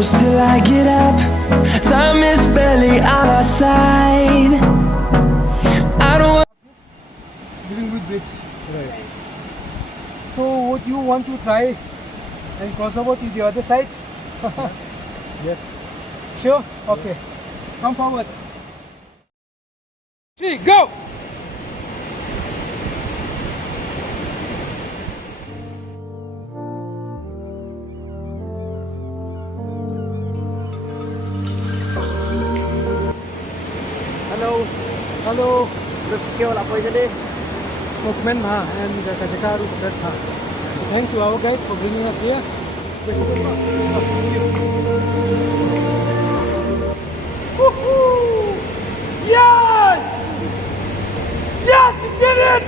close till I get up. Time is barely on our side. I don't want Living with bridge. Right. So would you want to try and cross over to the other side? Yes. Sure? Okay. Come forward. 3, go! Hello. Hello. Look skill up with it. Smokeman and Kajakaru. Thanks to our guys for bringing us here. Woohoo! Yes! Yes, we did it!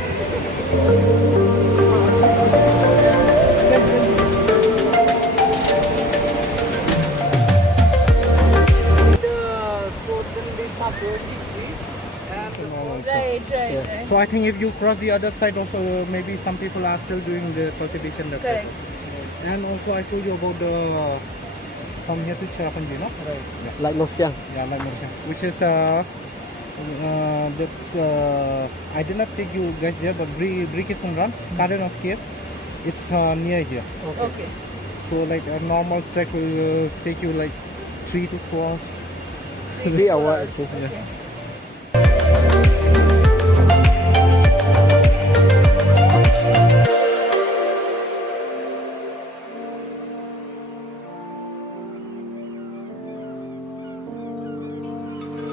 Right. So I think if you cross the other side also, maybe some people are still doing the cultivation. Correct. And also I told you about the from here to Cherrapunji, no? Right. Yeah. Like Nosiang. Yeah, like Nongbah. Which is that's I did not take you guys there, but Brickison Run, Garden of Cape, it's near here. Okay. So like a normal trek will take you like 3 to 4 hours. 3 hours. Yeah.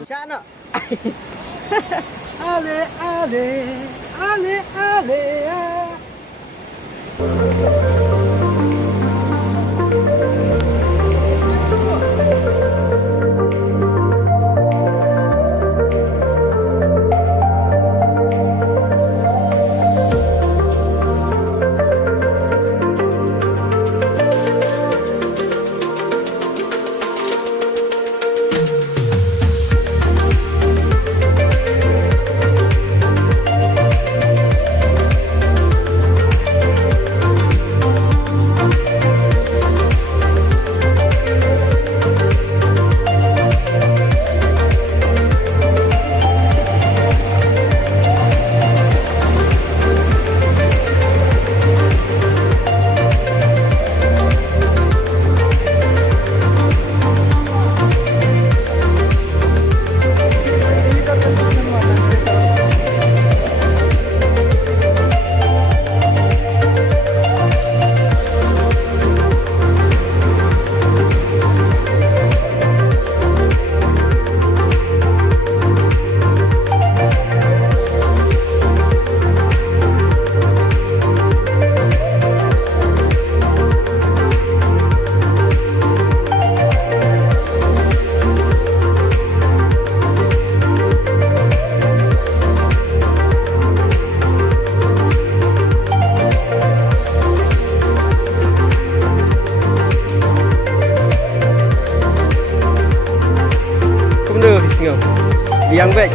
Sana. Ale, ale, ale, ale. Không được thì xỉu. Đi ăn vậy.